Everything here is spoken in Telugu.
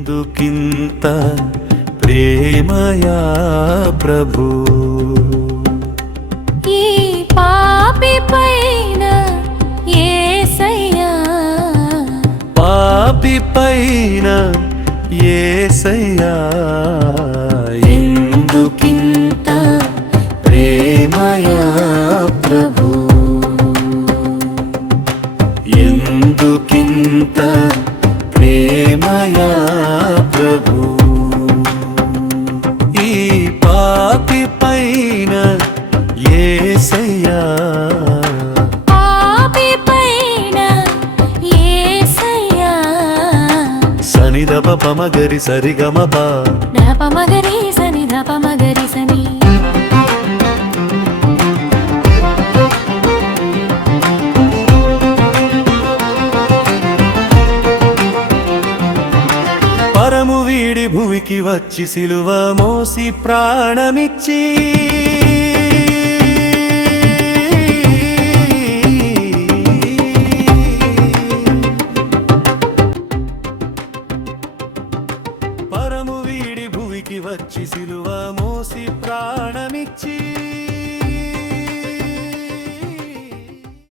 ఎందుకింత ప్రేమయా ప్రభు ఈ పాపి పైన యేసయ్యా పాపి పైన యేసయ్యా ఎందుకింత ప్రేమయా ప్రభు ఎందుకింత ప్రేమయా ప్రభు ఈ పాపి పైన యేసయ్యా పాపి పైన యేసయ్యా సనిదప పమగరి సరిగమప దపమగరి సని దపమగరి సని పరము వీడి భూమికి వచ్చి సిలువ మోసి ప్రాణమిచ్చి పరము వీడి భూమికి వచ్చి సిలువ మోసి ప్రాణమిచ్చి